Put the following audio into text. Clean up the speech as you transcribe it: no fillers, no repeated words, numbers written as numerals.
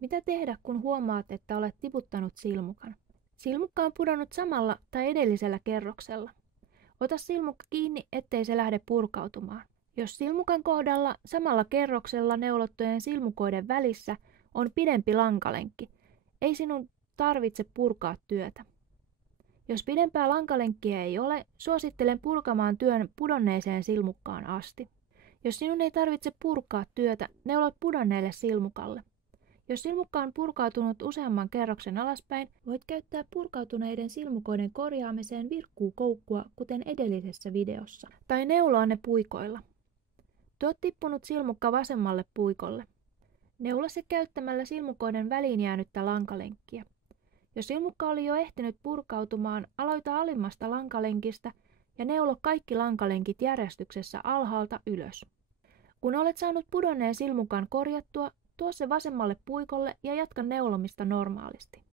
Mitä tehdä, kun huomaat, että olet tiputtanut silmukan? Silmukka on pudonnut samalla tai edellisellä kerroksella. Ota silmukka kiinni, ettei se lähde purkautumaan. Jos silmukan kohdalla samalla kerroksella neulottujen silmukoiden välissä on pidempi lankalenkki, ei sinun tarvitse purkaa työtä. Jos pidempää lankalenkkiä ei ole, suosittelen purkamaan työn pudonneeseen silmukkaan asti. Jos sinun ei tarvitse purkaa työtä, neulot pudonneelle silmukalle. Jos silmukka on purkautunut useamman kerroksen alaspäin, voit käyttää purkautuneiden silmukoiden korjaamiseen virkkuukoukkua, kuten edellisessä videossa, tai neuloa ne puikoilla. Tuo tippunut silmukka vasemmalle puikolle. Neula se käyttämällä silmukoiden väliin jäänyttä lankalenkkiä. Jos silmukka oli jo ehtinyt purkautumaan, aloita alimmasta lankalenkistä ja neulo kaikki lankalenkit järjestyksessä alhaalta ylös. Kun olet saanut pudonneen silmukan korjattua, tuo se vasemmalle puikolle ja jatka neulomista normaalisti.